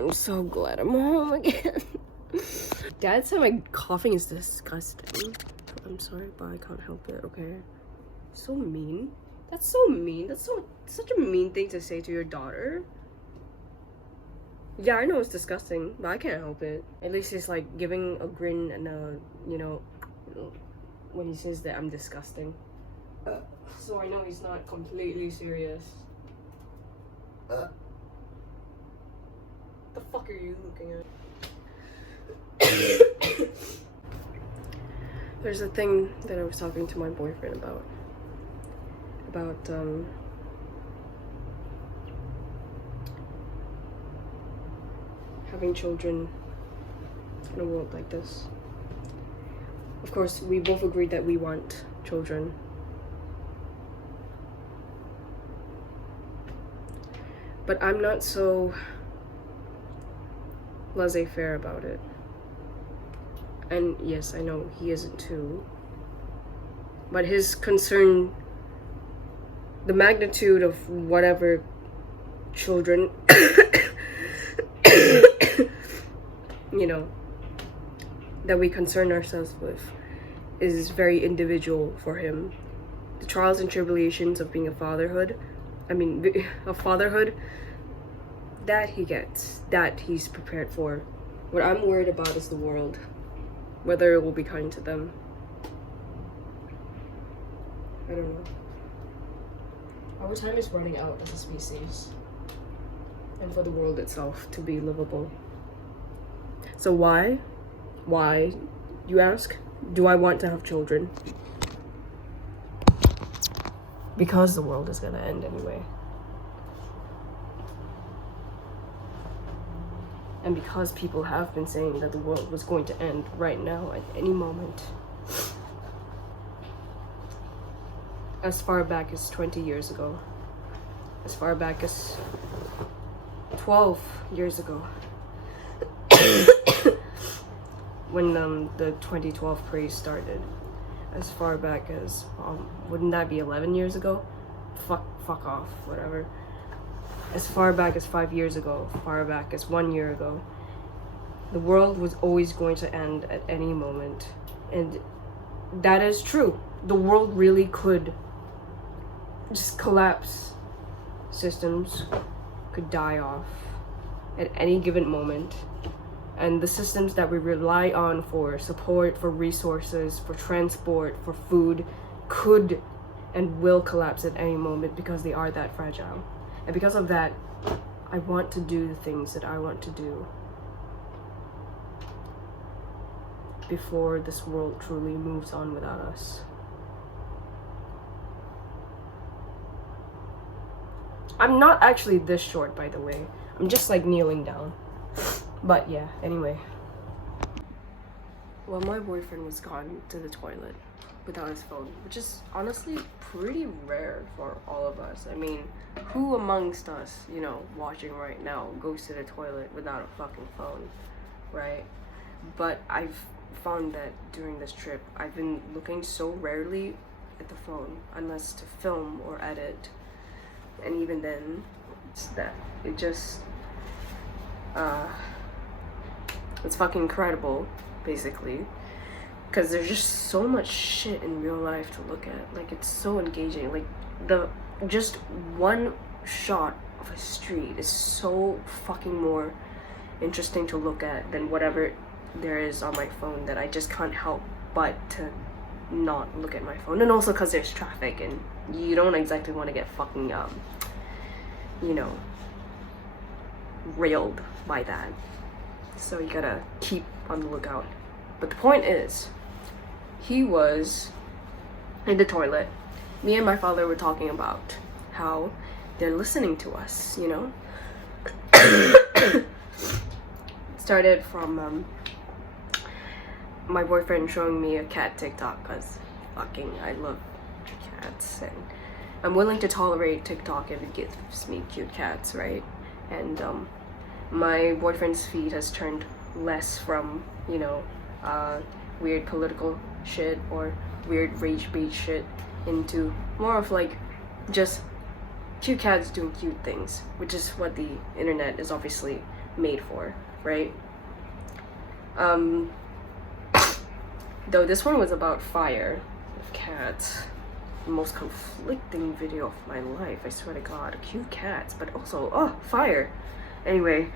I'm so glad I'm home again. Dad said my coughing is disgusting. I'm sorry, but I can't help it, okay? So mean. That's so mean. That's such a mean thing to say to your daughter. Yeah, I know it's disgusting, but I can't help it. At least he's like giving a grin and a, you know, when he says that I'm disgusting. So I know he's not completely serious. The fuck are you looking at? There's a thing that I was talking to my boyfriend about having children in a world like this. Of course, we both agreed that we want children. But I'm not so laissez-faire about it. And yes, I know he isn't too. But his concern, the magnitude of whatever children, you know, that we concern ourselves with is very individual for him. The trials and tribulations of being a fatherhood, that he gets, that he's prepared for. What I'm worried about is the world, whether it will be kind to them. I don't know. Our time is running out as a species, and for the world itself to be livable. So why, you ask, do I want to have children? Because the world is gonna end anyway. And because people have been saying that the world was going to end right now at any moment. As far back as 20 years ago. As far back as 12 years ago. When the 2012 craze started. As far back as, wouldn't that be 11 years ago? Fuck off, whatever. As far back as 5 years ago, far back as 1 year ago, the world was always going to end at any moment. And that is true. The world really could just collapse. Systems could die off at any given moment. And the systems that we rely on for support, for resources, for transport, for food, could and will collapse at any moment because they are that fragile. And because of that, I want to do the things that I want to do before this world truly moves on without us. I'm not actually this short, by the way. I'm just like kneeling down. But yeah, anyway. Well, my boyfriend was gone to the toilet without his phone, which is honestly pretty rare for all of us. I mean, who amongst us, you know, watching right now goes to the toilet without a fucking phone, right? But I've found that during this trip, I've been looking so rarely at the phone, unless to film or edit. And even then, it's fucking incredible, basically. Because there's just so much shit in real life to look at. Like, it's so engaging. Like, just one shot of a street is so fucking more interesting to look at than whatever there is on my phone that I just can't help but to not look at my phone. And also because there's traffic and you don't exactly want to get fucking, you know, railed by that. So you gotta keep on the lookout. But the point is, he was in the toilet. Me and my father were talking about how they're listening to us, you know? Started from my boyfriend showing me a cat TikTok, because fucking I love cats and I'm willing to tolerate TikTok if it gives me cute cats, right? And my boyfriend's feed has turned less from, you know, weird political shit or weird rage bait shit into more of like just cute cats doing cute things, which is what the internet is obviously made for, right? Though this one was about fire with cats. The most conflicting video of my life, I swear to God. Cute cats, but also, oh, fire. Anyway.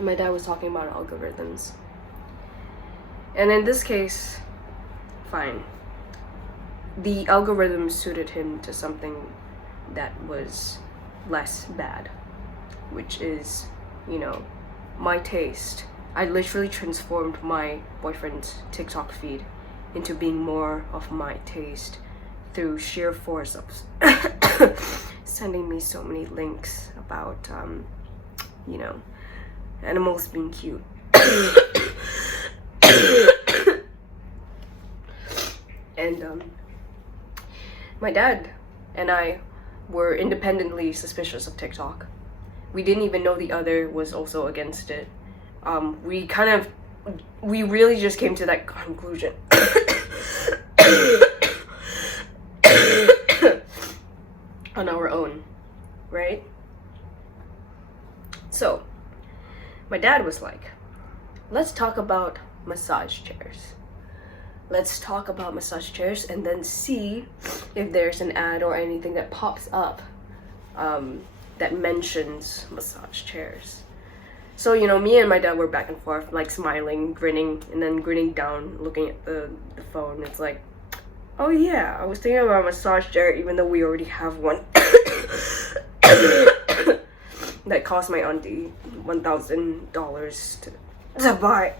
My dad was talking about algorithms. And in this case, fine. The algorithm suited him to something that was less bad, which is, you know, my taste. I literally transformed my boyfriend's TikTok feed into being more of my taste through sheer force of sending me so many links about, you know, animals being cute. And my dad and I were independently suspicious of TikTok. We didn't even know the other was also against it. We really just came to that conclusion. On our own, right? So, my dad was like, let's talk about massage chairs. Let's talk about massage chairs and then see if there's an ad or anything that pops up that mentions massage chairs. So, you know, me and my dad were back and forth, like smiling, grinning, and then grinning down, looking at the phone. It's like, oh yeah, I was thinking about a massage chair even though we already have one. That cost my auntie $1,000 to buy.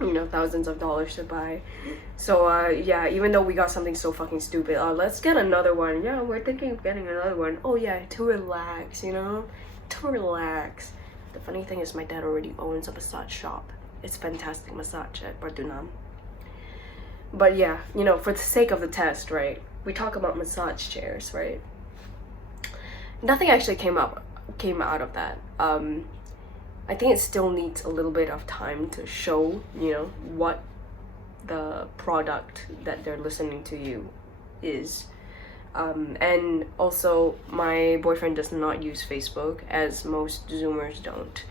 You know, thousands of dollars to buy. So yeah, even though we got something so fucking stupid, let's get another one. Yeah, we're thinking of getting another one. Oh yeah, to relax, you know, to relax. The funny thing is my dad already owns a massage shop. It's fantastic massage at Bardunam. But yeah, you know, for the sake of the test, right, we talk about massage chairs, right? Nothing actually came out of that. I think it still needs a little bit of time to show, you know, what the product that they're listening to you is. And also, my boyfriend does not use Facebook, as most Zoomers don't.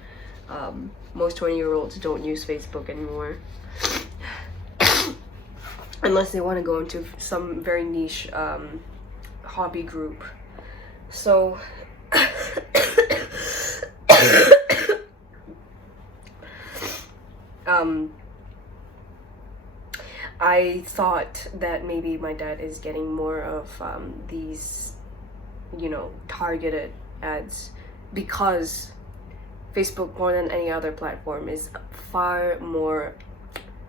Most 20-year-olds don't use Facebook anymore. Unless they want to go into some very niche hobby group. So... I thought that maybe my dad is getting more of these, you know, targeted ads because Facebook, more than any other platform, is far more,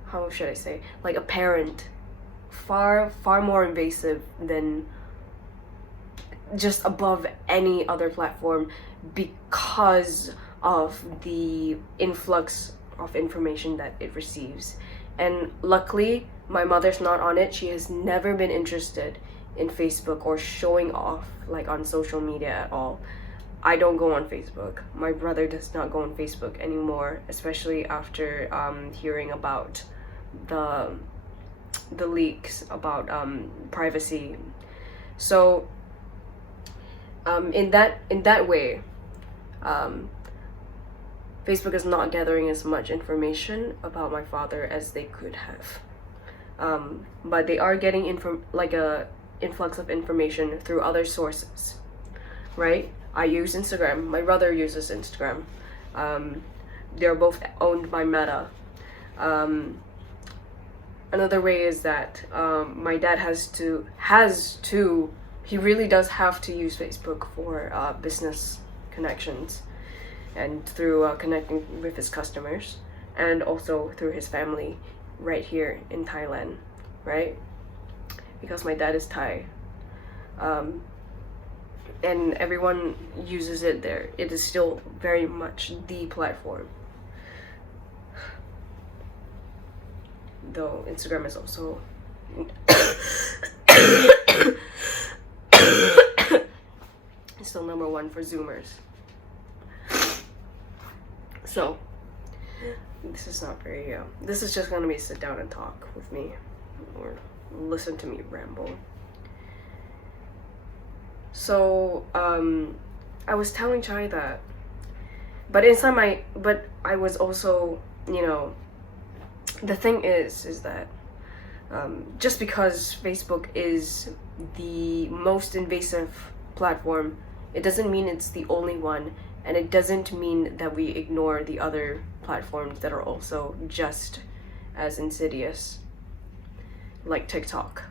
how should I say, like apparent, far more invasive than just above any other platform because of the influx of information that it receives. And luckily, my mother's not on it. She has never been interested in Facebook or showing off like on social media at all. I don't go on Facebook. My brother does not go on Facebook anymore, especially after hearing about the leaks about privacy. So in that way, Facebook is not gathering as much information about my father as they could have. But they are getting a influx of information through other sources, right? I use Instagram. My brother uses Instagram. They're both owned by Meta. Another way is that my dad he really does have to use Facebook for business connections and through connecting with his customers, and also through his family right here in Thailand, right? Because my dad is Thai. And everyone uses it there. It is still very much the platform. Though Instagram is also still number one for Zoomers. So, this is not very, this is just gonna be sit down and talk with me, or listen to me ramble. So I was telling Chai that, but I was also, the thing is that just because Facebook is the most invasive platform, it doesn't mean it's the only one, and it doesn't mean that we ignore the other platforms that are also just as insidious, like TikTok.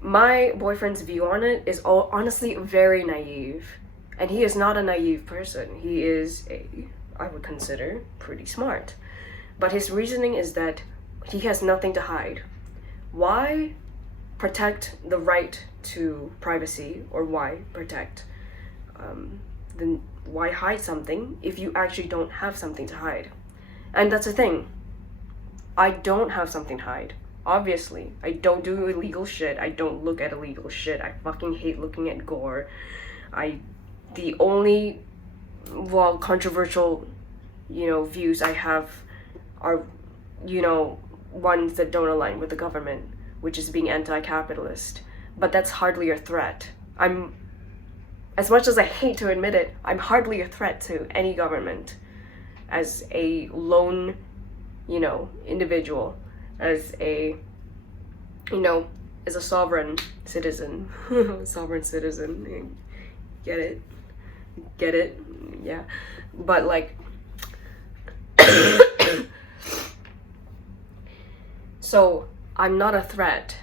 My boyfriend's view on it is honestly very naive, and he is not a naive person. He is I would consider, pretty smart. But his reasoning is that he has nothing to hide. Why protect the right to privacy, or why protect why hide something if you actually don't have something to hide? And that's the thing. I don't have something to hide. Obviously, I don't do illegal shit. I don't look at illegal shit. I fucking hate looking at gore. The only, controversial, views I have are, ones that don't align with the government, which is being anti-capitalist. But that's hardly a threat. As much as I hate to admit it, I'm hardly a threat to any government. As a lone, individual, as a sovereign citizen. Sovereign citizen. Get it? Yeah. But like, so I'm not a threat,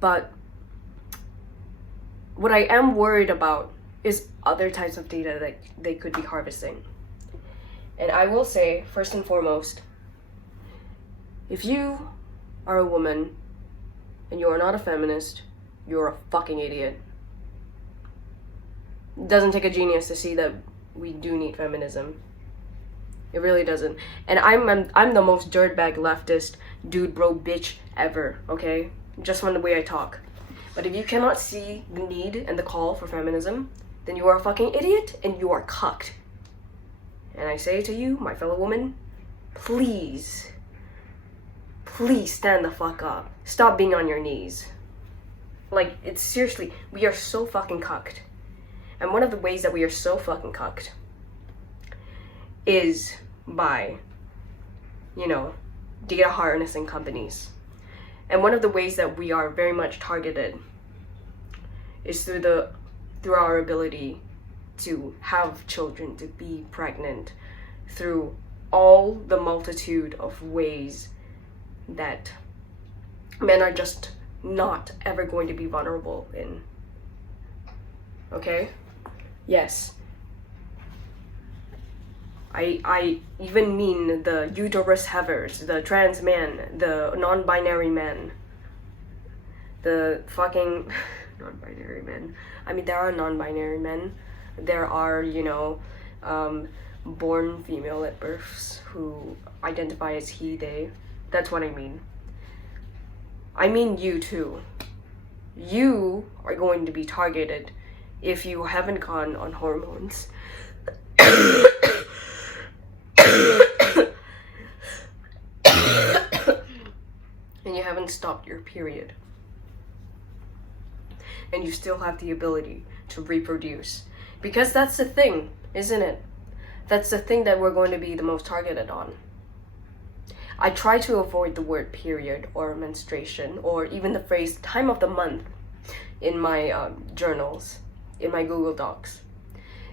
but what I am worried about is other types of data that they could be harvesting. And I will say, first and foremost, if you are a woman and you are not a feminist, you're a fucking idiot. It doesn't take a genius to see that we do need feminism. It really doesn't. And I'm the most dirtbag leftist dude bro bitch ever, okay? Just from the way I talk. But if you cannot see the need and the call for feminism, then you are a fucking idiot and you are cucked. And I say to you, my fellow woman, please stand the fuck up. Stop being on your knees. Like, it's seriously, we are so fucking cucked. And one of the ways that we are so fucking cucked is by, data harnessing companies. And one of the ways that we are very much targeted is through our ability to have children, to be pregnant, through all the multitude of ways that men are just not ever going to be vulnerable in. Okay? Yes. I even mean the uterus havers, the trans men, the non-binary men, the fucking non-binary men. I mean, there are non-binary men. There are, born female at births who identify as he, they. That's what I mean. I mean you too. You are going to be targeted if you haven't gone on hormones. And you haven't stopped your period. And you still have the ability to reproduce. Because that's the thing, isn't it? That's the thing that we're going to be the most targeted on. I try to avoid the word period or menstruation or even the phrase time of the month in my journals, in my Google Docs.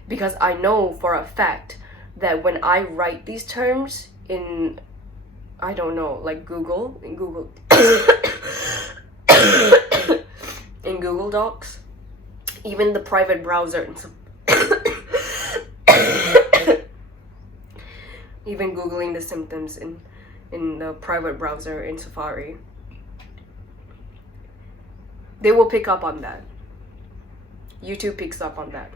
Because I know for a fact that when I write these terms in, I don't know, like in Google in Google Docs, even the private browser even Googling the symptoms in the private browser in Safari, they will pick up on that. YouTube picks up on that.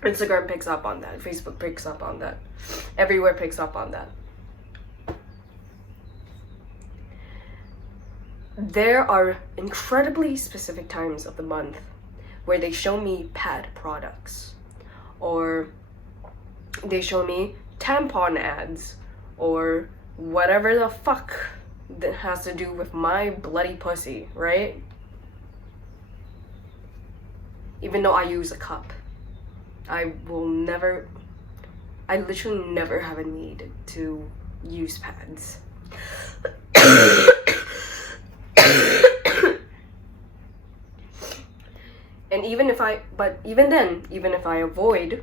Instagram picks up on that. Facebook picks up on that. Everywhere picks up on that. There are incredibly specific times of the month where they show me pad products, or they show me tampon ads, or whatever the fuck that has to do with my bloody pussy, right? Even though I use a cup, I literally never have a need to use pads. And even if I avoid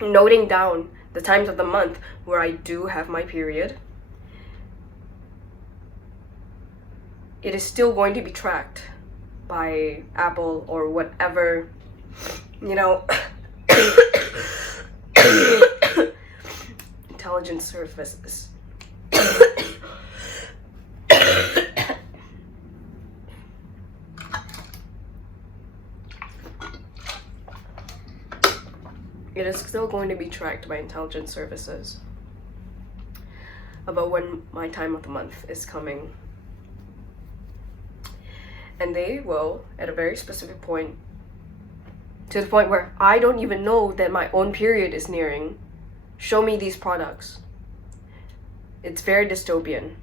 noting down the times of the month where I do have my period, it is still going to be tracked by Apple or whatever, intelligence services. It is still going to be tracked by intelligence services about when my time of the month is coming. And they will, at a very specific point, to the point where I don't even know that my own period is nearing, show me these products. It's very dystopian.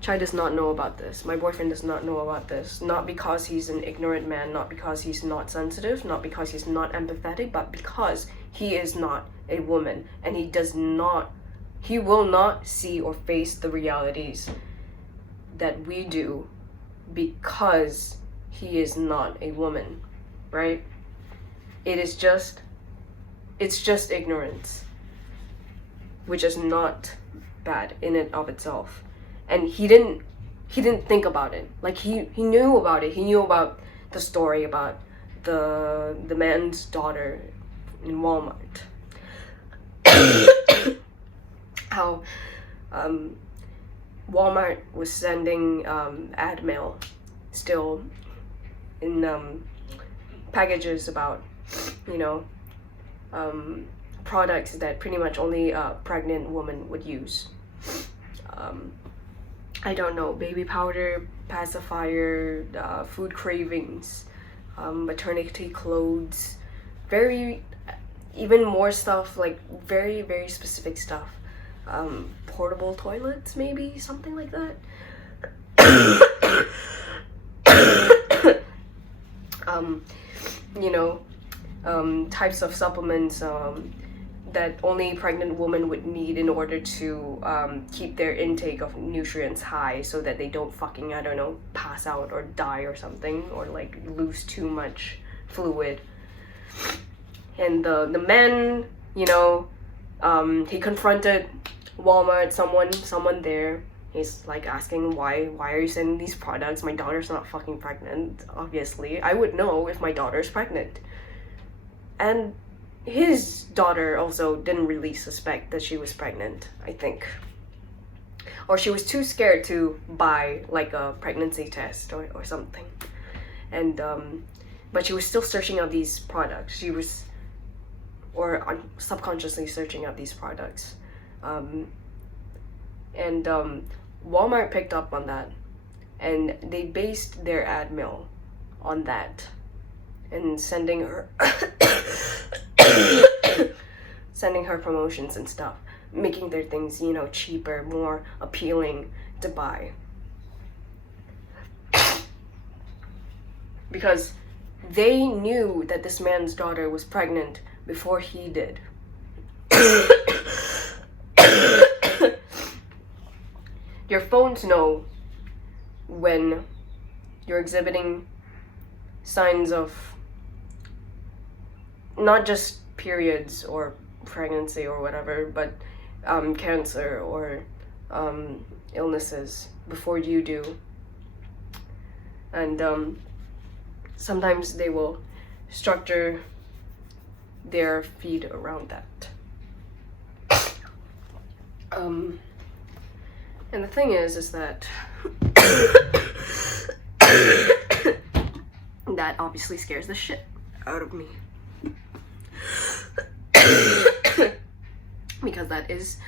Chai does not know about this. My boyfriend does not know about this. Not because he's an ignorant man, not because he's not sensitive, not because he's not empathetic, but because he is not a woman, and he will not see or face the realities that we do because he is not a woman, right? It's just ignorance, which is not bad in and of itself. And he didn't think about it. Like he knew about it. He knew about the story about the man's daughter in Walmart. How Walmart was sending ad mail still in packages about products that pretty much only a pregnant woman would use. I don't know, baby powder, pacifier, food cravings, maternity clothes, even more stuff, like very, very specific stuff. Portable toilets, maybe, something like that. Types of supplements that only pregnant women would need in order to keep their intake of nutrients high so that they don't fucking, I don't know, pass out or die or something, or like lose too much fluid. And the man, he confronted Walmart, someone there. He's like asking, why are you sending these products? My daughter's not fucking pregnant, obviously. I would know if my daughter's pregnant. And his daughter also didn't really suspect that she was pregnant, I think. Or she was too scared to buy like a pregnancy test or something. And but she was still searching out these products. She was subconsciously searching out these products. Walmart picked up on that, and they based their ad mail on that, and sending her promotions and stuff, making their things, cheaper, more appealing to buy. Because they knew that this man's daughter was pregnant before he did. Your phones know when you're exhibiting signs of not just periods or pregnancy or whatever, but cancer or illnesses before you do. And sometimes they will structure their feed around that. And the thing is that that obviously scares the shit out of me. Because that is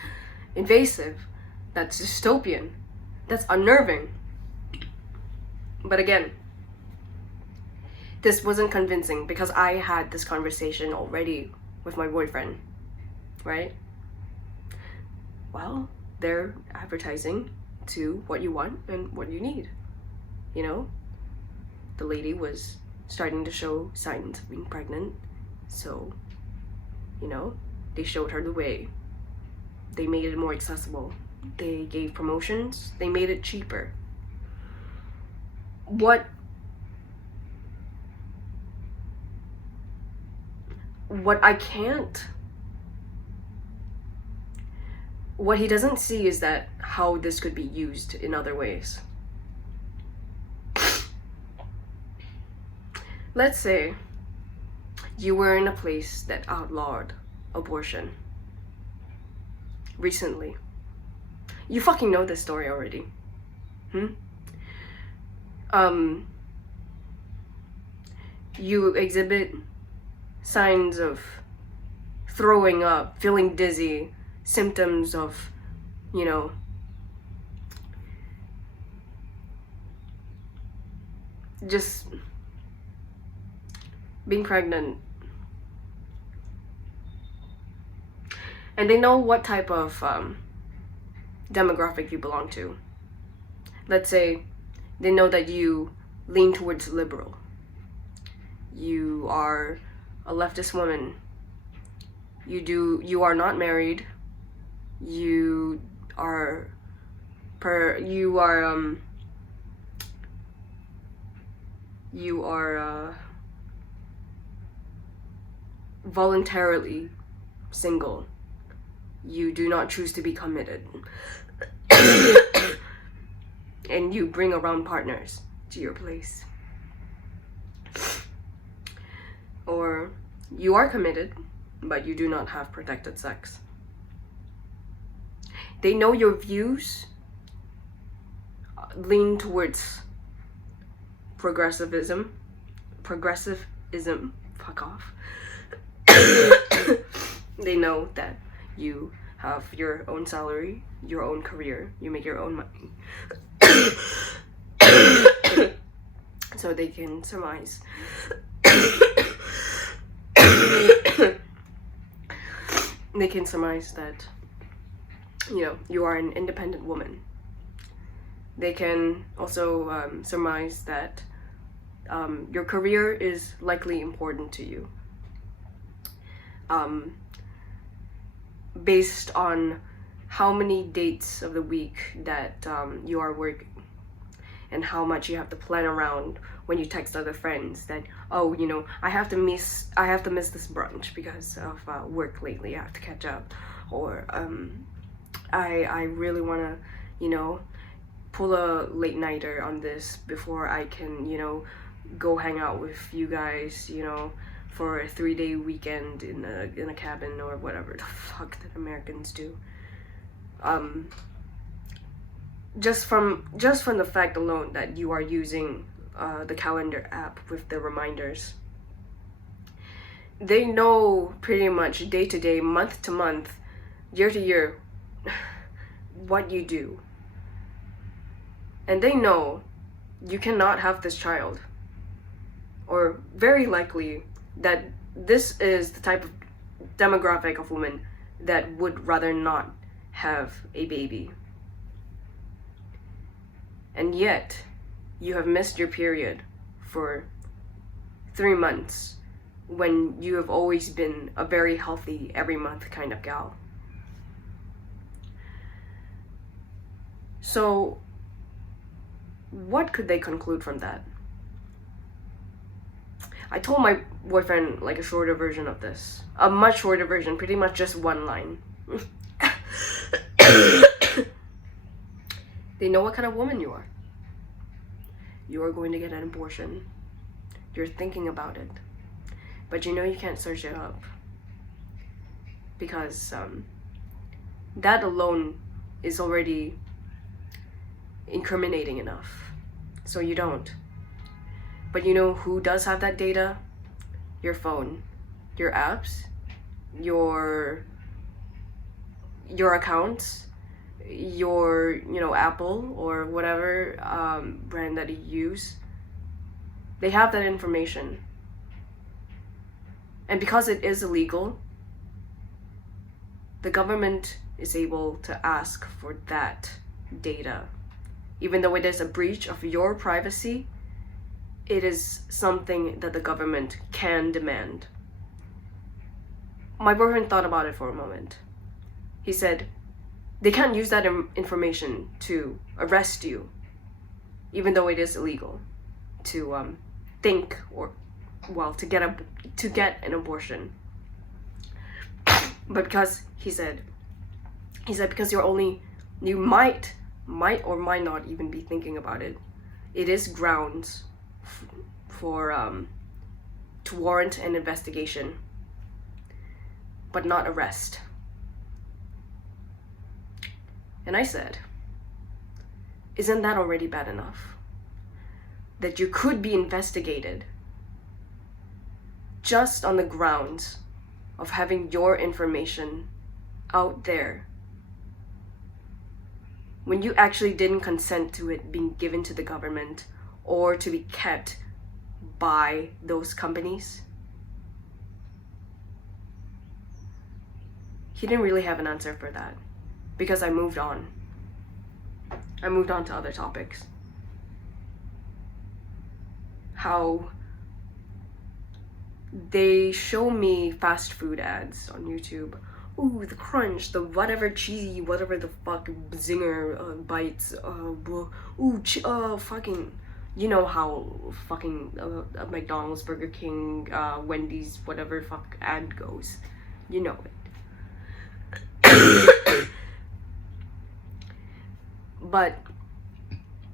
invasive, that's dystopian, that's unnerving. But again, this wasn't convincing because I had this conversation already with my boyfriend, right? Well, they're advertising to what you want and what you need. You know, the lady was starting to show signs of being pregnant, so, you know, they showed her the way. They made it more accessible. They gave promotions. They made it cheaper. What I can't, what he doesn't see is that how this could be used in other ways. Let's say you were in a place that outlawed abortion recently. You fucking know this story already. You exhibit signs of throwing up, feeling dizzy, symptoms of, you know, just being pregnant. And they know what type of demographic you belong to. Let's say they know that you lean towards liberal. You are a leftist woman. You are not married. You are voluntarily single. You do not choose to be committed. And you bring around partners to your place. Or you are committed, but you do not have protected sex. They know your views lean towards progressivism, fuck off. They know that you have your own salary, your own career, you make your own money. So they can surmise. They can surmise that, you know, you are an independent woman. They can also surmise that your career is likely important to you. Based on how many dates of the week that you are working, and how much you have to plan around when you text other friends that, oh, you know, I have to miss this brunch because of work lately, I have to catch up, or I really want to, you know, pull a late nighter on this before I can, you know, go hang out with you guys, you know, for a 3-day weekend in a cabin or whatever the fuck that Americans do. Just from the fact alone that you are using the calendar app with the reminders, they know pretty much day to day, month to month, year to year what you do. And they know you cannot have this child, or very likely that this is the type of demographic of woman that would rather not have a baby. And yet, you have missed your period for 3 months when you have always been a very healthy, every month kind of gal. So, what could they conclude from that? I told my boyfriend like a shorter version of this. A much shorter version, pretty much just one line. They know what kind of woman you are. You are going to get an abortion. You're thinking about it. But you know you can't search it up. Because that alone is already incriminating enough. So you don't. But you know who does have that data? Your phone, your apps, your accounts, your, you know, Apple or whatever brand that you use. They have that information. And because it is illegal, the government is able to ask for that data. Even though it is a breach of your privacy, it is something that the government can demand. My boyfriend thought about it for a moment. He said, they can't use that information to arrest you, even though it is illegal to think or, well, to get an abortion. But because he said because you might or might not even be thinking about it, it is grounds for to warrant an investigation, but not arrest. And I said, isn't that already bad enough? That you could be investigated just on the grounds of having your information out there when you actually didn't consent to it being given to the government or to be kept by those companies. He didn't really have an answer for that because I moved on. I moved on to other topics. How they show me fast food ads on YouTube. Ooh, the crunch, the whatever cheesy, whatever the fuck zinger bites. Fucking, you know how fucking McDonald's, Burger King, Wendy's, whatever fuck ad goes. You know it. But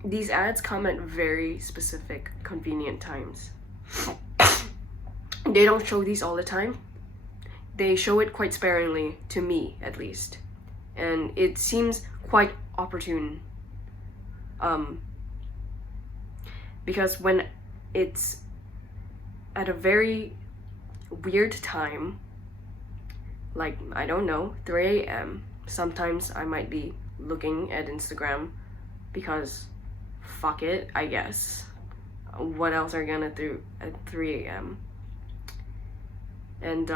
these ads come at very specific, convenient times. They don't show these all the time. They show it quite sparingly, to me at least. And it seems quite opportune. Because when it's at a very weird time, like, I don't know, 3 a.m., sometimes I might be looking at Instagram because fuck it, I guess. What else are you gonna do at 3 a.m.? And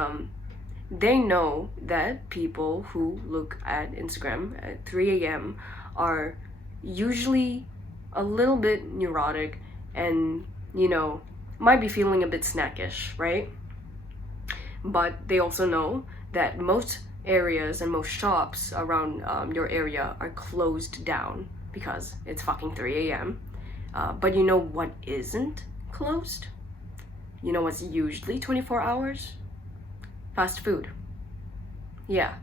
they know that people who look at Instagram at 3 a.m. are usually a little bit neurotic and, you know, might be feeling a bit snackish, right? But they also know that most areas and most shops around your area are closed down because it's fucking 3 a.m. But you know what isn't closed? You know what's usually 24 hours? Fast food. Yeah.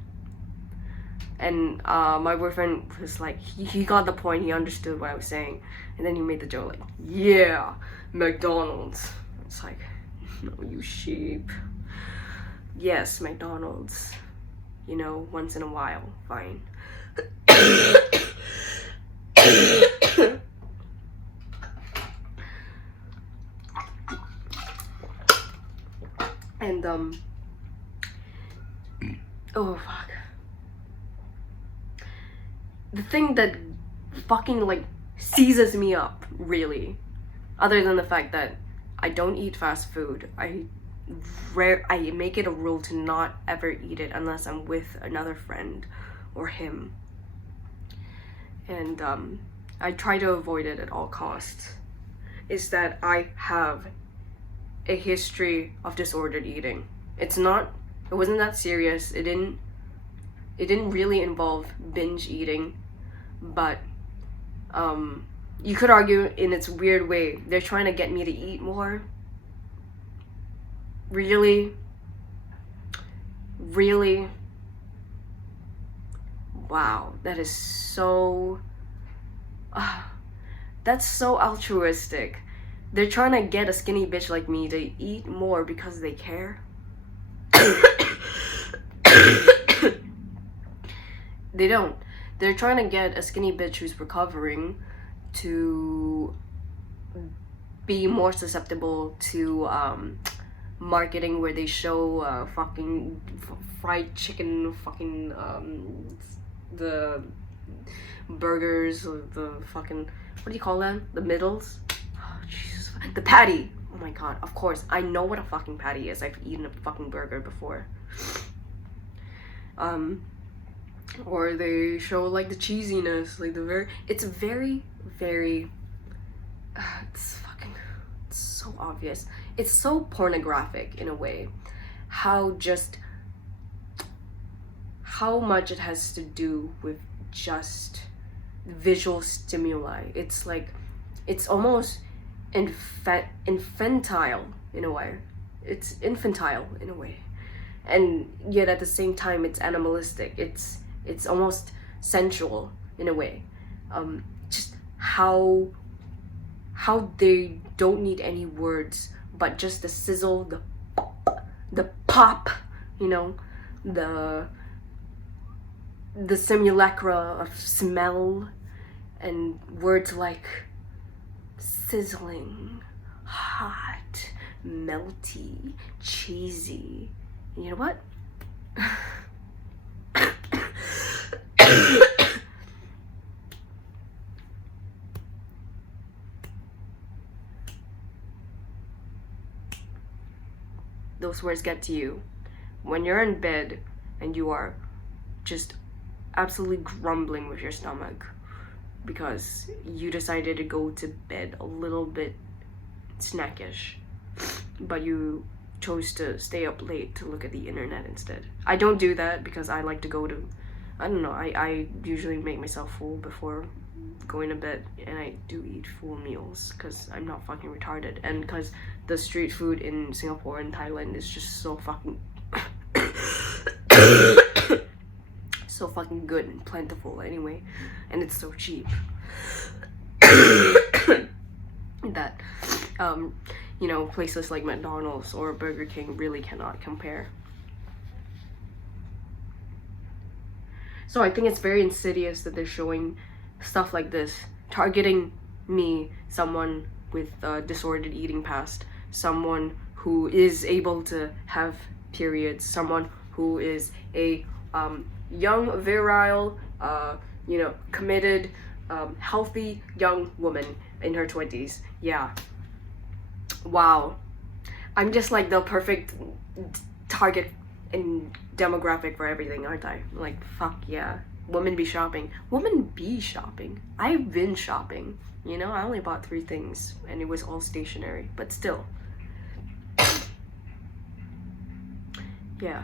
And my boyfriend was like, he got the point, he understood what I was saying. And then he made the joke like, yeah, McDonald's. It's like, no, you sheep. Yes, McDonald's. You know, once in a while, fine. And oh fuck. The thing that fucking like seizes me up, really, other than the fact that I don't eat fast food, I make it a rule to not ever eat it unless I'm with another friend or him. And I try to avoid it at all costs, is that I have a history of disordered eating. It wasn't that serious. It didn't really involve binge eating, but you could argue in its weird way they're trying to get me to eat more. Really? Wow, that is so that's so altruistic. They're trying to get a skinny bitch like me to eat more because they care. They don't. They're trying to get a skinny bitch who's recovering to be more susceptible to marketing where they show fucking fried chicken, fucking the burgers, or the fucking, what do you call them? The middles? Oh, Jesus. The patty. Oh my god, of course. I know what a fucking patty is. I've eaten a fucking burger before. or they show like the cheesiness, like it's very it's fucking, it's so obvious, it's so pornographic in a way, how much it has to do with just visual stimuli. It's like, it's almost infantile in a way. It's infantile in a way, and yet at the same time it's animalistic. It's almost sensual in a way. Just how they don't need any words, but just the sizzle, the pop, you know, the simulacra of smell, and words like sizzling, hot, melty, cheesy. You know what? Those words get to you when you're in bed and you are just absolutely grumbling with your stomach because you decided to go to bed a little bit snackish, but you chose to stay up late to look at the internet instead. I don't do that because I like to go to, I don't know, I usually make myself full before going to bed, and I do eat full meals because I'm not fucking retarded, and because the street food in Singapore and Thailand is just so fucking so fucking good and plentiful anyway, and it's so cheap that you know, places like McDonald's or Burger King really cannot compare. So I think it's very insidious that they're showing stuff like this, targeting me, someone with disordered eating past, someone who is able to have periods, someone who is a young, virile, you know, committed, healthy young woman in her 20s. Yeah. Wow. I'm just like the perfect target and demographic for everything, aren't I? Like, fuck yeah. Women be shopping. Women be shopping. I've been shopping. You know, I only bought 3 things and it was all stationery, but still. Yeah.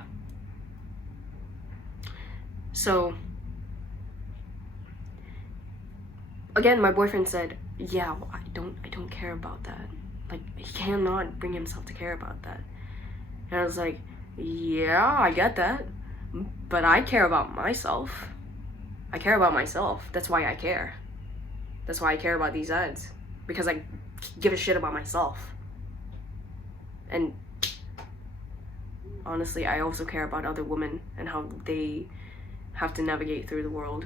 So, again, my boyfriend said, yeah, well, I don't care about that. Like, he cannot bring himself to care about that. And I was like, yeah, I get that, but I care about myself. I care about myself. That's why I care. That's why I care about these ads, because I give a shit about myself. And honestly, I also care about other women and how they have to navigate through the world,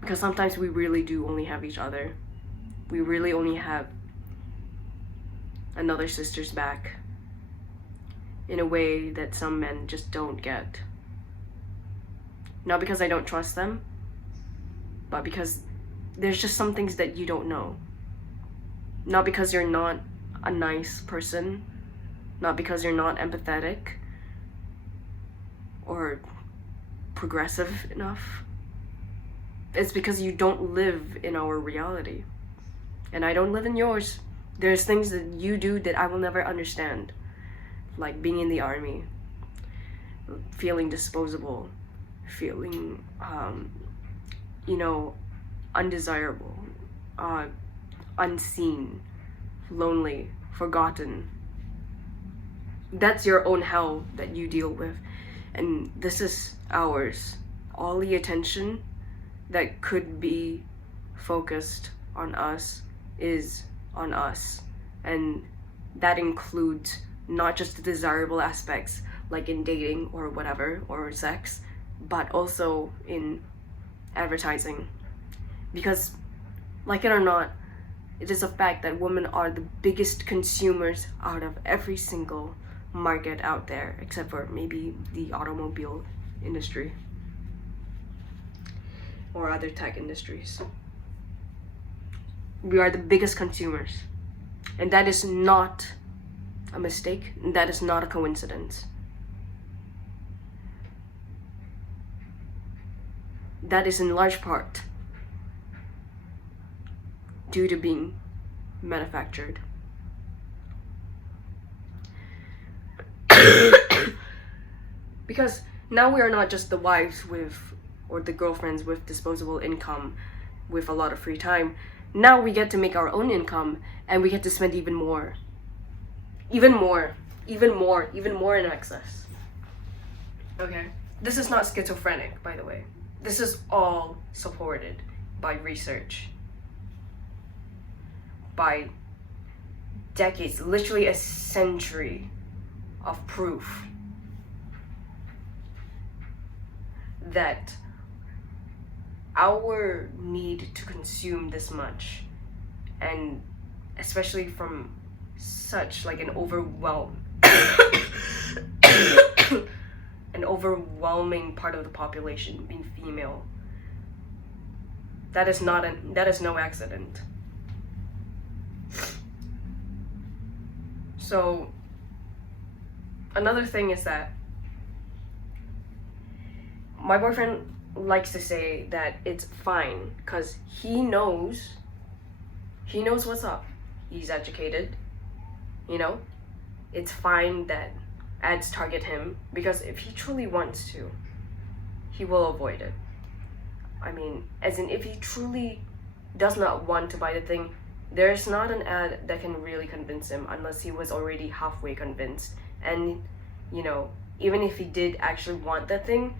because sometimes we really do only have each other. We really only have another sister's back in a way that some men just don't get. Not because I don't trust them, but because there's just some things that you don't know. Not because you're not a nice person, not because you're not empathetic or progressive enough. It's because you don't live in our reality. And I don't live in yours. There's things that you do that I will never understand. Like being in the army, feeling disposable, feeling, you know, undesirable, unseen, lonely, forgotten. That's your own hell that you deal with. And this is ours. All the attention that could be focused on us is on us. And that includes not just the desirable aspects, like in dating or whatever, or sex, but also in advertising. Because, like it or not, it is a fact that women are the biggest consumers out of every single market out there, except for maybe the automobile industry or other tech industries. We are the biggest consumers, and that is not a mistake, and that is not a coincidence. that is in large part due to being manufactured. Because now we are not just the wives with, or the girlfriends with disposable income with a lot of free time. Now we get to make our own income, and we get to spend even more in excess. Okay, this is not schizophrenic, by the way. This is all supported by research, by decades, literally a century of proof that our need to consume this much, and especially from such like an overwhelming part of the population being female, that is no accident. So another thing is that my boyfriend likes to say that it's fine because he knows what's up. He's educated, you know? It's fine that ads target him, because if he truly wants to, he will avoid it. I mean, as in, if he truly does not want to buy the thing, there's not an ad that can really convince him unless he was already halfway convinced. And, you know, even if he did actually want that thing,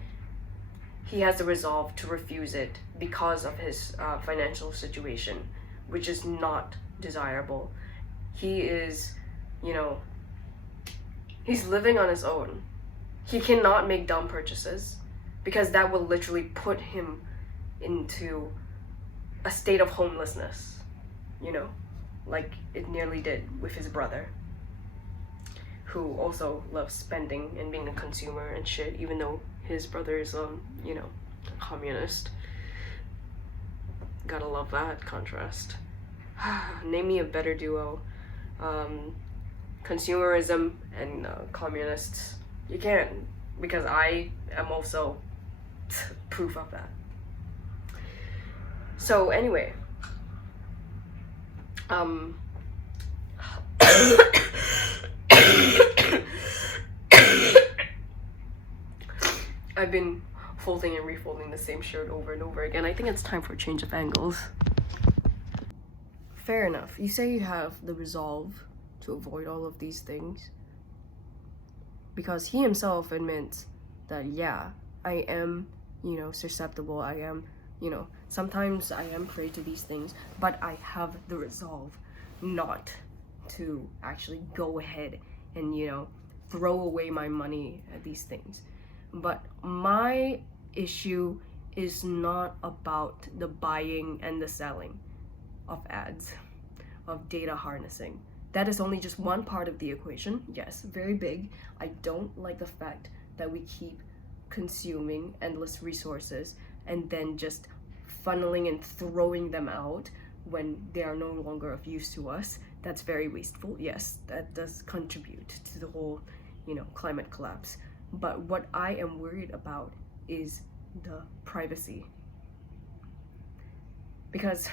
he has the resolve to refuse it because of his financial situation, which is not desirable. He is, you know, he's living on his own. He cannot make dumb purchases because that will literally put him into a state of homelessness, you know, like it nearly did with his brother, who also loves spending and being a consumer and shit, even though his brother is you know, a communist. Gotta love that contrast. Name me a better duo. Consumerism and communists. You can't, because I am also proof of that. So anyway, I've been folding and refolding the same shirt over and over again. I think it's time for a change of angles. Fair enough. You say you have the resolve to avoid all of these things, because he himself admits that, yeah, I am, you know, susceptible. I am, you know, sometimes I am prey to these things, but I have the resolve not to actually go ahead and, you know, throw away my money at these things. But my issue is not about the buying and the selling of ads, of data harnessing. That is only just one part of the equation. Yes, very big. I don't like the fact that we keep consuming endless resources and then just funneling and throwing them out when they are no longer of use to us. That's very wasteful. Yes, that does contribute to the whole, you know, climate collapse. But what I am worried about is the privacy. Because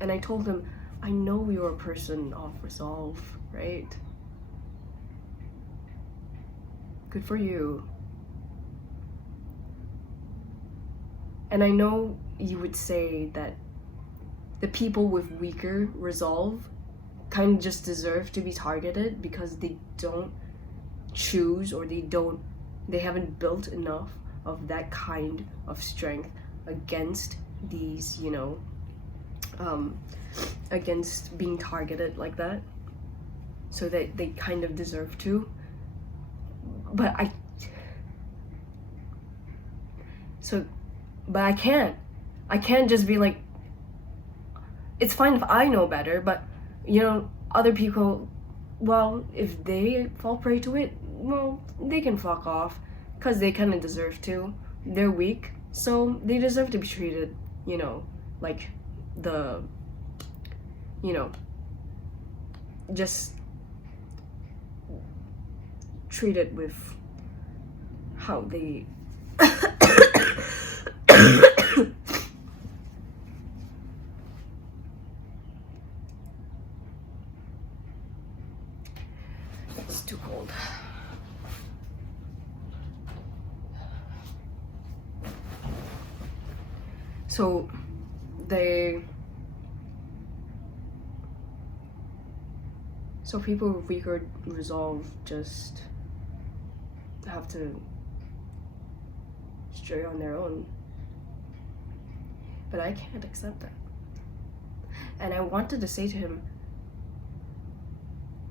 and I told him, I know you're a person of resolve, right? Good for you. And I know you would say that the people with weaker resolve kind of just deserve to be targeted because they don't choose, or they haven't built enough of that kind of strength against these, you know, against being targeted like that, so that they kind of deserve to. But I can't just be like, it's fine if I know better, but, you know, other people, well, if they fall prey to it, well, they can fuck off, because they kind of deserve to. They're weak, so they deserve to be treated, you know, like the, you know, just treated with how they it's too cold. So people with weaker resolve just have to stray on their own. But I can't accept that. And I wanted to say to him,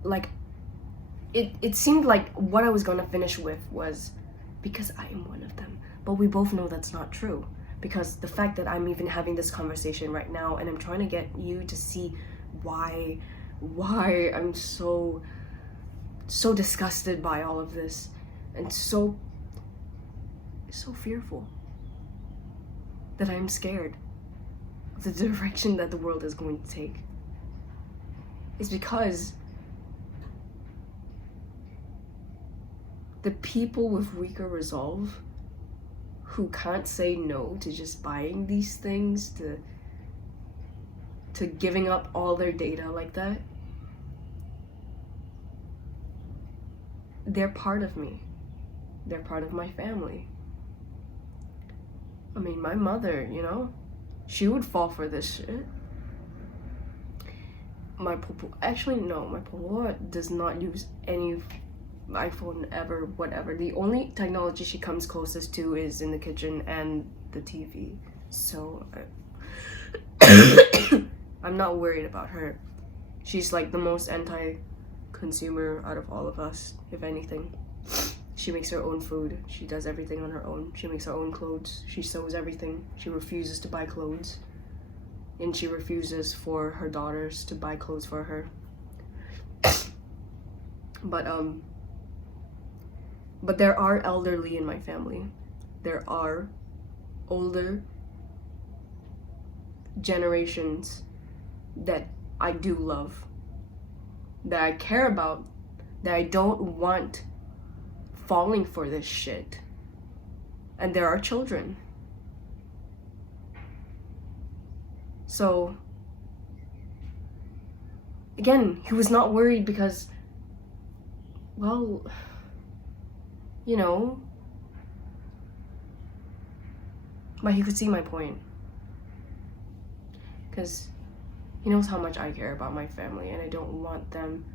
like, it seemed like what I was gonna finish with was because I am one of them. But we both know that's not true. Because the fact that I'm even having this conversation right now and I'm trying to get you to see why I'm so disgusted by all of this and so fearful that I'm scared of the direction that the world is going to take, is because the people with weaker resolve who can't say no to just buying these things, to giving up all their data like that, they're part of me. They're part of my family. I mean, my mother, you know, she would fall for this shit. My papa does not use any iPhone ever, whatever. The only technology she comes closest to is in the kitchen and the TV. So I'm not worried about her. She's like the most anti-consumer out of all of us, if anything. She makes her own food. She does everything on her own. She makes her own clothes. She sews everything. She refuses to buy clothes. And she refuses for her daughters to buy clothes for her. But there are elderly in my family. There are older generations that I do love, that I care about, that I don't want falling for this shit. And there are children. So, again, he was not worried because, well, you know, but he could see my point. Because he knows how much I care about my family and I don't want them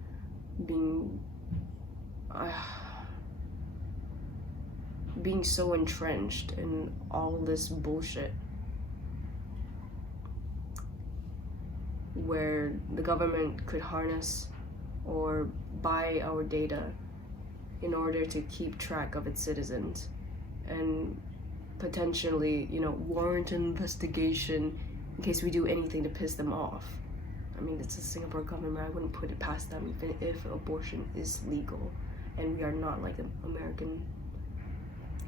being so entrenched in all this bullshit where the government could harness or buy our data in order to keep track of its citizens and potentially, you know, warrant an investigation in case we do anything to piss them off. I mean, it's the Singapore government. I wouldn't put it past them even if abortion is legal. And we are not like the American,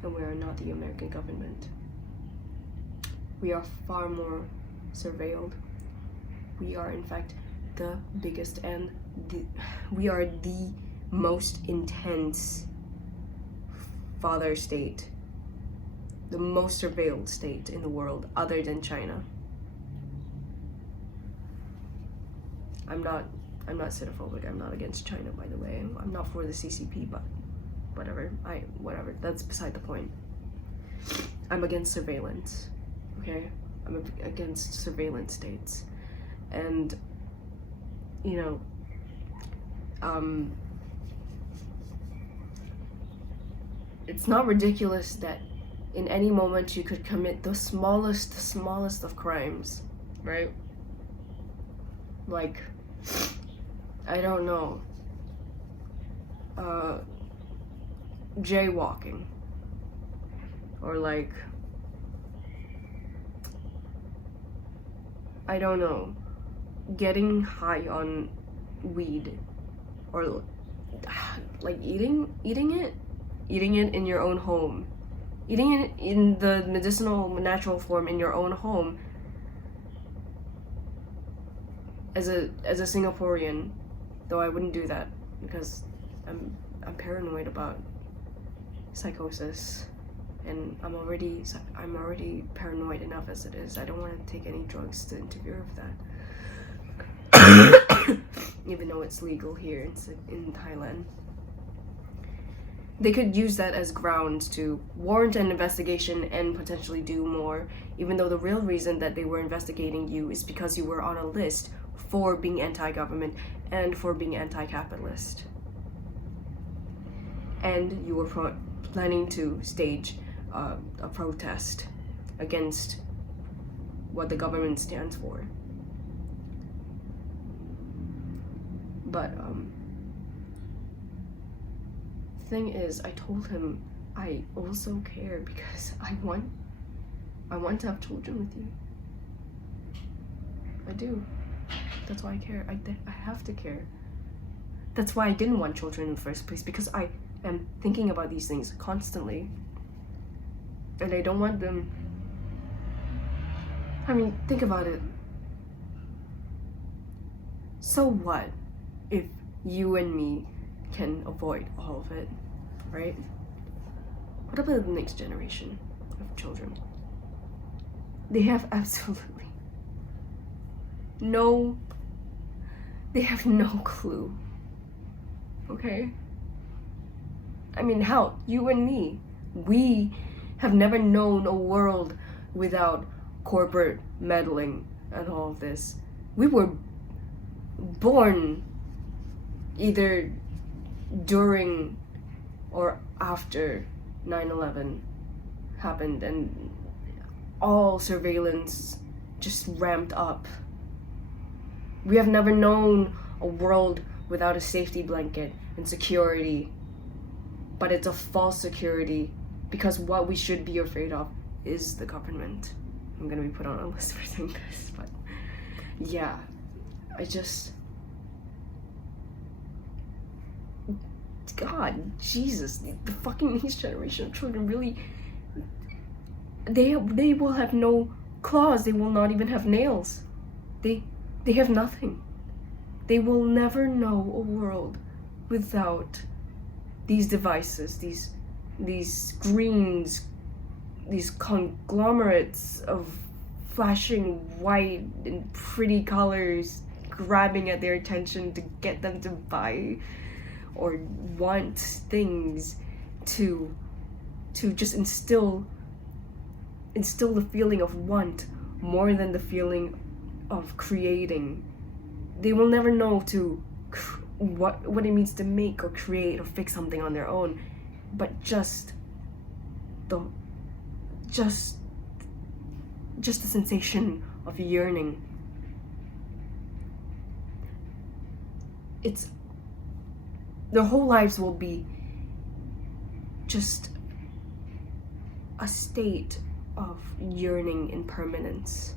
and we are not the American government. We are far more surveilled. We are, in fact, the biggest and we are the most intense father state, the most surveilled state in the world other than China. I'm not xenophobic. I'm not against China, by the way. I'm not for the CCP, but whatever. That's beside the point. I'm against surveillance. Okay? I'm against surveillance states. And you know, it's not ridiculous that in any moment you could commit the smallest of crimes, right? Like, I don't know, jaywalking, or like, I don't know, getting high on weed, or like eating it in your own home, eating it in the medicinal natural form in your own home. As a Singaporean, though I wouldn't do that because I'm paranoid about psychosis, and I'm already paranoid enough as it is. I don't want to take any drugs to interfere with that. Even though it's legal here in Thailand. They could use that as grounds to warrant an investigation and potentially do more, even though the real reason that they were investigating you is because you were on a list for being anti-government and for being anti-capitalist. And you were planning to stage a protest against what the government stands for. But thing is, I told him I also care because I want to have children with you. I do. That's why I care. I have to care. That's why I didn't want children in the first place, because I am thinking about these things constantly. And I don't want them. I mean, think about it. So what if you and me can avoid all of it, right? What about the next generation of children? They have absolutely no clue. Okay? I mean, hell, you and me, we have never known a world without corporate meddling and all of this. We were born either during or after 9/11 happened, and all surveillance just ramped up. We have never known a world without a safety blanket and security, but it's a false security, because what we should be afraid of is the government. I'm gonna be put on a list for saying this, but yeah, God, Jesus, the fucking next generation of children really, they will have no claws. They will not even have nails. They have nothing. They will never know a world without these devices, these screens, these conglomerates of flashing white and pretty colors grabbing at their attention to get them to buy or want things, to just instill the feeling of want more than the feeling of creating. They will never know what it means to make or create or fix something on their own, but just the sensation of yearning. Their whole lives will be just a state of yearning and permanence.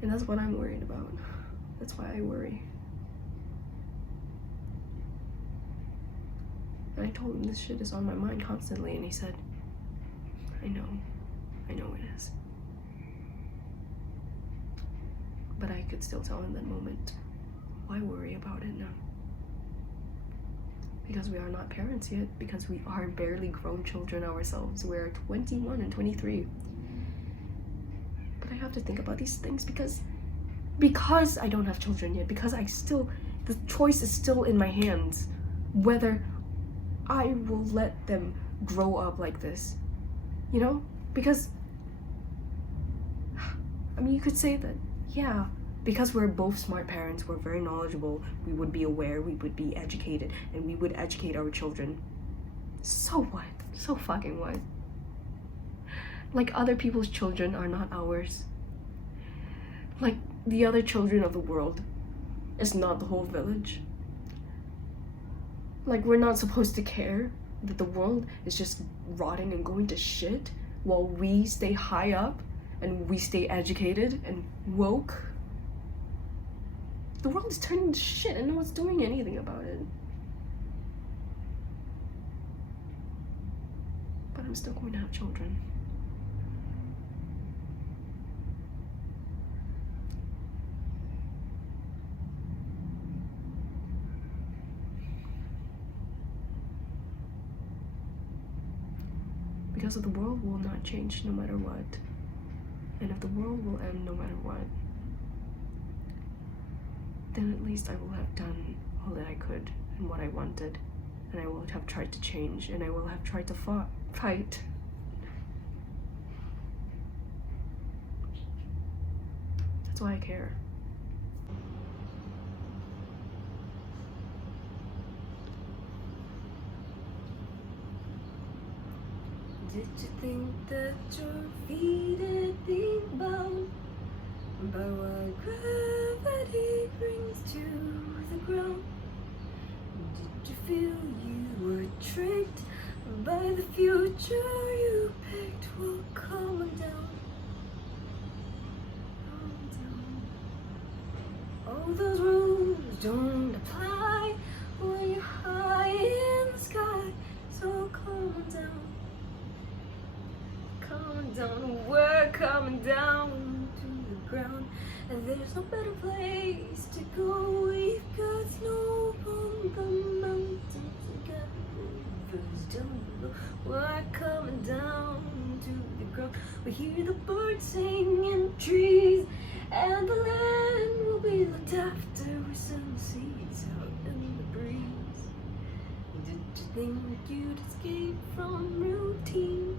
And that's what I'm worried about. That's why I worry. And I told him this shit is on my mind constantly, and he said, I know it is. But I could still tell in that moment, why worry about it now? Because we are not parents yet, because we are barely grown children ourselves. We're 21 and 23. But I have to think about these things because I don't have children yet, because the choice is still in my hands whether I will let them grow up like this, you know? Because, I mean, you could say that, yeah, because we're both smart parents, we're very knowledgeable, we would be aware, we would be educated, and we would educate our children. So what? So fucking what? Like, other people's children are not ours. Like, the other children of the world is not the whole village. Like, we're not supposed to care that the world is just rotting and going to shit while we stay high up and we stay educated and woke. The world is turning to shit and no one's doing anything about it. But I'm still going to have children. Because the world will not change no matter what. And if the world will end no matter what, then at least I will have done all that I could and what I wanted. And I will have tried to change, and I will have tried to fight. That's why I care. Did you think that your feet had been bound by what gravity brings to the ground? Did you feel you were tricked by the future you picked? Well, calm down, calm down. All those rules don't apply when you're high in the sky, so calm down. Coming down, we're coming down to the ground, and there's no better place to go. We've got snow on the mountains, we got rivers down below. We're coming down to the ground. We hear the birds sing in the trees, and the land will be looked after. We send the seeds out in the breeze. Did you think you'd escape from routine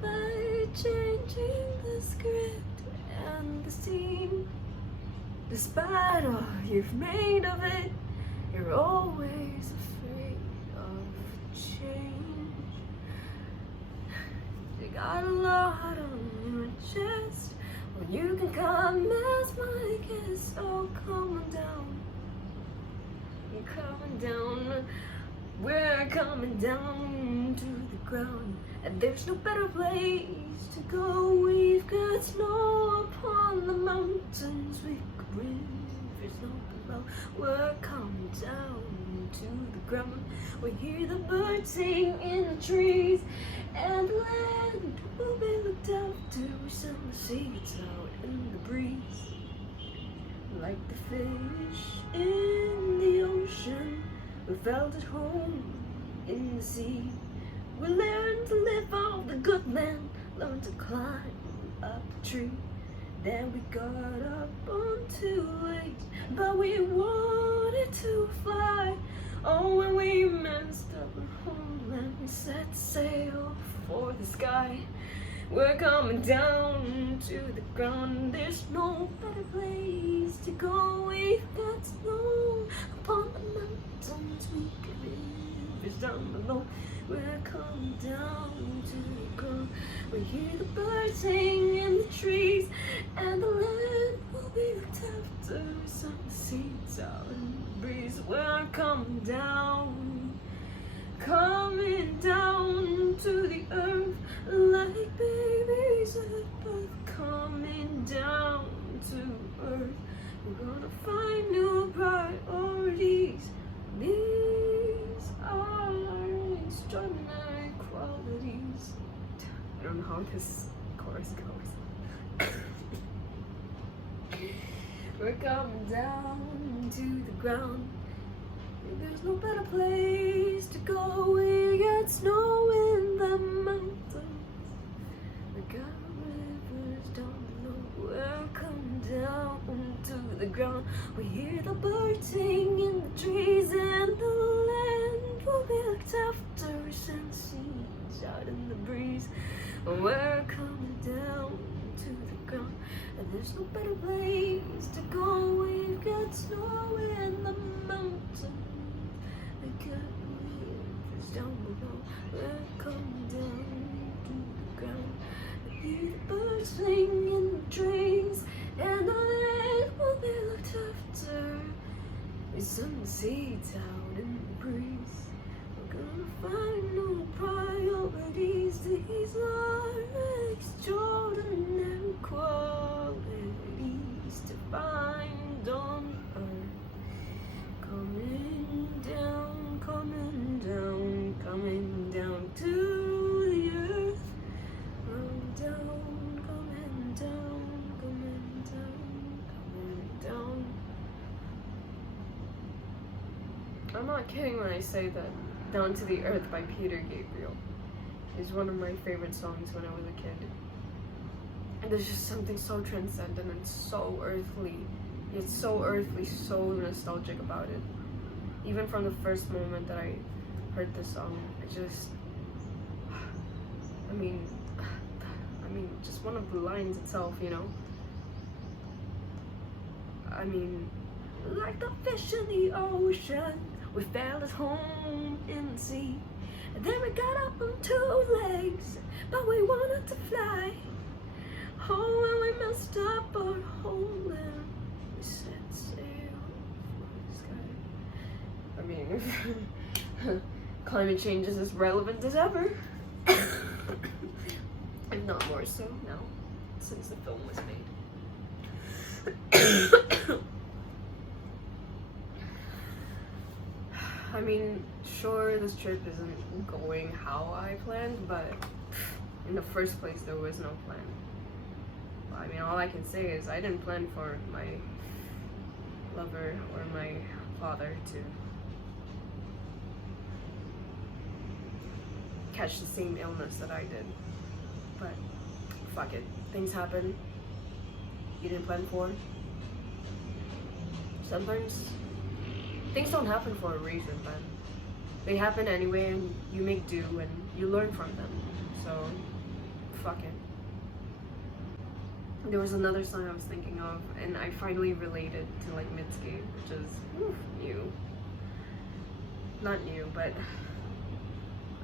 by changing the script and the scene? Despite all you've made of it, you're always afraid of change. You got a lot on your chest, well, you can come as my guest. Oh, calm down, you're coming down, we're coming down to the ground, and there's no better place to go. We've got snow upon the mountains, we've got rivers down below. We're coming down to the ground. We hear the birds sing in the trees, and the land will be looked after. We send the seeds out in the breeze. Like the fish in the ocean, we felt at home in the sea. We learned to live off the good land, learned to climb up a tree. Then we got up onto wings, but we wanted to fly. Oh, when we messed up our homeland, we set sail for the sky. We're coming down to the ground, there's no better place to go. We've got snow upon the mountains, we got rivers down below. We're coming down to the ground. We hear the birds sing in the trees, and the land will be looked after. Some seeds out in the breeze. We're coming down to the earth like babies at birth. Coming down to earth. We're gonna find new priorities. These are extraordinary qualities. I don't know how this chorus goes. We're coming down to the ground. There's no better place to go. We got snow in the mountains, we got rivers down below. We're coming down to the ground. We hear the birds sing in the trees, and the land will be looked after. We send seeds out in the breeze. We're coming down to the ground, and there's no better place to go. We've got snow in the mountains, we got rivers down below. We're coming down to the ground. I hear the birds sing in the trees, and the land will be looked after. We send the seeds out in the breeze. We're gonna find new priorities. These are extraordinary qualities to find on earth. Coming down, coming down, coming down to the earth. Coming down, coming down, coming down, coming down. I'm not kidding when I say that Down to the Earth by Peter Gabriel. is one of my favorite songs when I was a kid. And there's just something so transcendent and so earthly, yet so earthly, so nostalgic about it. Even from the first moment that I heard this song, I mean, just one of the lines itself, you know? I mean, like the fish in the ocean, we fell at home in the sea. And then we got up on 2 legs, but we wanted to fly. Oh, and we messed up our whole land. We set sail for the sky. I mean, climate change is as relevant as ever. If not more so now, since the film was made. I mean, sure, this trip isn't going how I planned, but in the first place, there was no plan. I mean, all I can say is I didn't plan for my lover or my father to catch the same illness that I did. But fuck it, things happen you didn't plan for. Sometimes things don't happen for a reason, but they happen anyway, and you make do and you learn from them. So fuck it. There was another song I was thinking of, and I finally related to like Mitsuki, which is new. Not new, but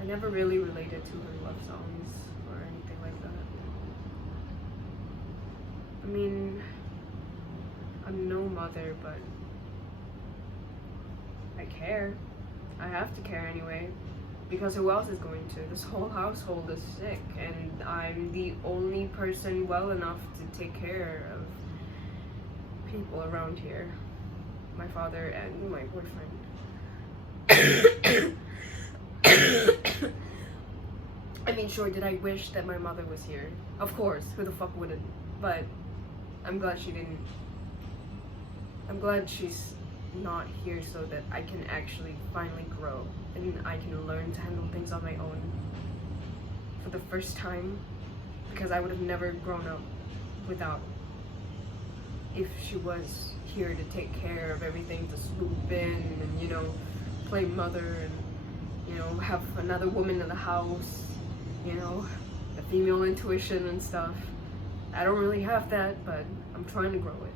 I never really related to her love songs or anything like that. I mean, I'm no mother, but I care. I have to care anyway, because who else is going to? This whole household is sick, and I'm the only person well enough to take care of people around here. My father and my boyfriend. I mean, sure, did I wish that my mother was here? Of course, who the fuck wouldn't? But I'm glad she didn't. I'm glad she's not here so that I can actually finally grow and I can learn to handle things on my own for the first time, because I would have never grown up without, if she was here to take care of everything, to swoop in and, you know, play mother and, you know, have another woman in the house, you know, the female intuition and stuff. I don't really have that, but I'm trying to grow it.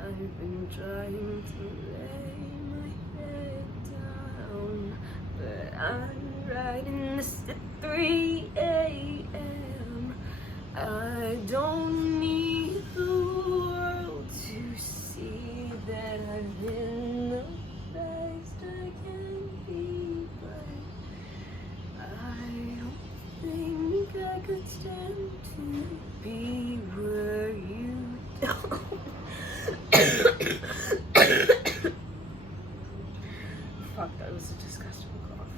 I've been trying to lay my head down, but I'm writing this at 3 a.m. I don't need the world to see that I've been the best I can be, but I don't think I could stand to be where you don't. Fuck, that was a disgusting cough.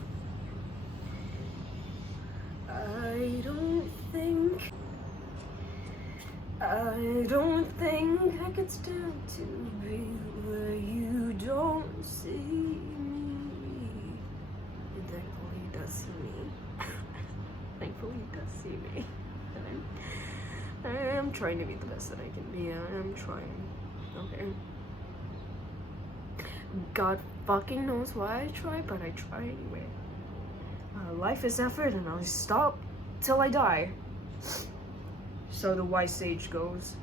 I don't think I could stand to be where you don't see me. And thankfully he does see me. Thankfully he does see me. And I'm trying to be the best that I can be. I'm trying. Okay. God fucking knows why I try, but I try anyway. Life is effort, and I'll stop till I die. So the wise sage goes.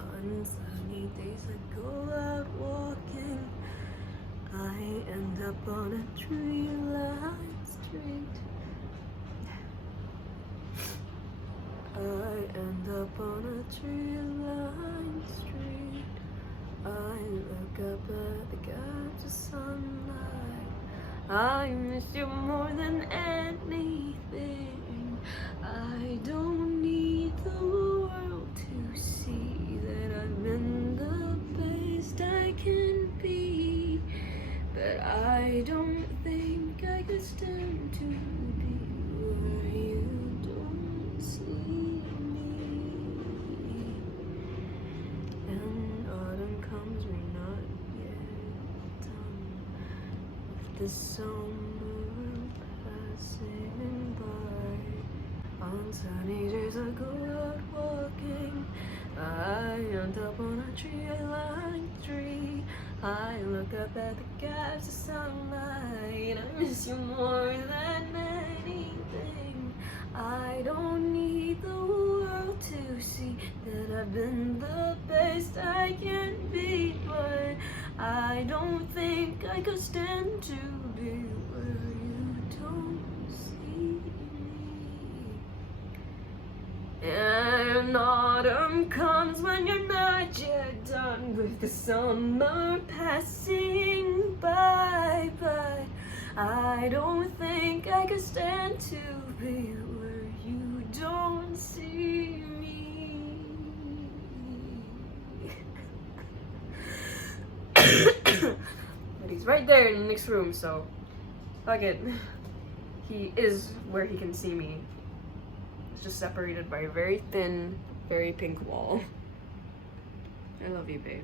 On sunny days I go out walking. I end up on a tree-lined street. I end up on a tree-lined street. I look up at the gorgeous sunlight. I miss you more than anything. I don't need the world to see that I've been the best I can be, but I don't the summer passing by. On sunny days I go out walking. I end up on a tree, I like the tree. I look up at the gaps of sunlight. I miss you more than anything. I don't need the world to see that I've been the best I can be, but I don't think I could stand to be where you don't see me. And autumn comes when you're not yet done with the summer passing by, but I don't think I could stand to be where you don't see me. But he's right there in the next room, so fuck it. He is where he can see me. It's just separated by a very thin, very pink wall. I love you, babe.